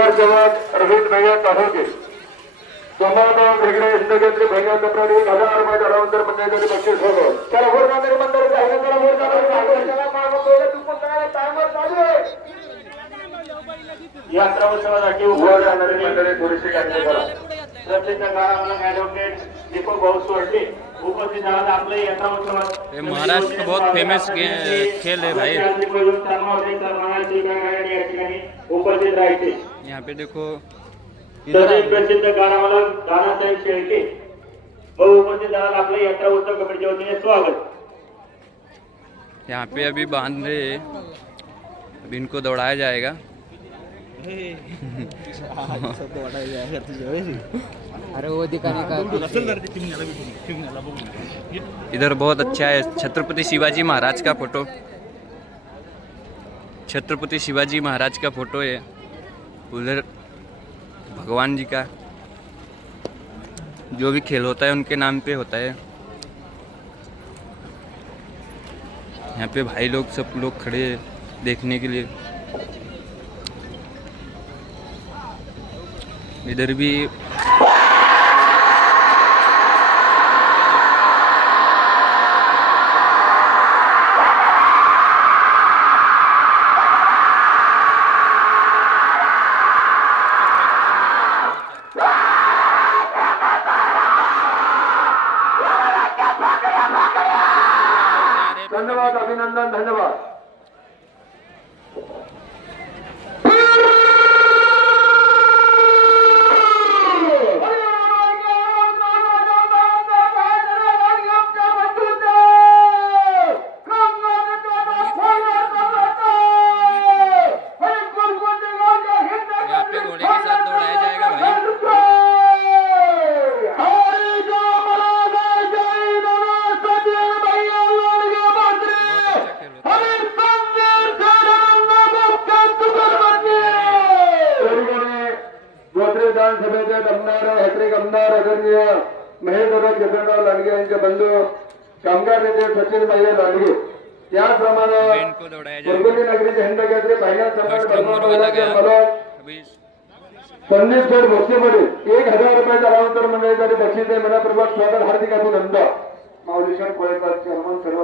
नगरसेवक रोहित भैया ताहोगे सोमवार वेगळे इंदगेंद्र भैया कपराडी 1000 रुपये झाल्यानंतर मंडळाचे बक्षीस होतं. चला वर जाणारे मंडळ आहे, चला वर जाणारे चला मागं पहिले चुकून जाणारे टायमर चालू आहे. यात्रा उत्सवासाठी वर जाणारे मंडळी थोडीशी काळजी करा. प्रत्येक गावाला ॲडव्होकेट दीपक भाऊ सोडले उपस्थित झाला. आपले यात्रा उत्सवात महाराष्ट्र का बहुत फेमस खेल है भाई. उपस्थित राहायचे. यहाँ पे देखो तसेच प्रसिद्ध गाणावाला दादासाहेब शेळके भाऊ उपस्थित झाला. आपले यात्रा उत्सव कमिटीच्या वतीने स्वागत. यहाँ पे अभी बांध रहे हैं, अभी इनको दौड़ाया जाएगा. अरे वो दिखाने का इधर बहुत अच्छा है छत्रपति शिवाजी महाराज का फोटो. छत्रपति शिवाजी महाराज का फोटो है. उधर भगवान जी का जो भी खेल होता है उनके नाम पे होता है. यहाँ पे भाई लोग सब लोग खड़े हैं देखने के लिए. इधर भी धन्यवाद, अभिनंदन, धन्यवाद. यहाँ पे घोड़े के साथ दौड़ाया जाएगा भाई. विधानसभेचे आमदार हॅट्रिक आमदार आदरणीय महेंद्र जगन्नाथ लांडगे यांचे बंधू कामगार नेते सचिन भाई लांडगे. त्याचप्रमाणे इनको दौड़ाया गुरगुली जाएगा. नगरीचे हिंदकेसरी फायनान्स फर्स्ट सम्राट नंबर वाला गया अभी. पन्नीसगड भोसलेमध्ये 1000 रुपयाचा राऊंडर मंडळासाठी बक्षीस आहे. मनापूर्वक स्वागत, हार्दिक अभिनंदन. माऊलीशर कोळेकर चेअरमन सर्व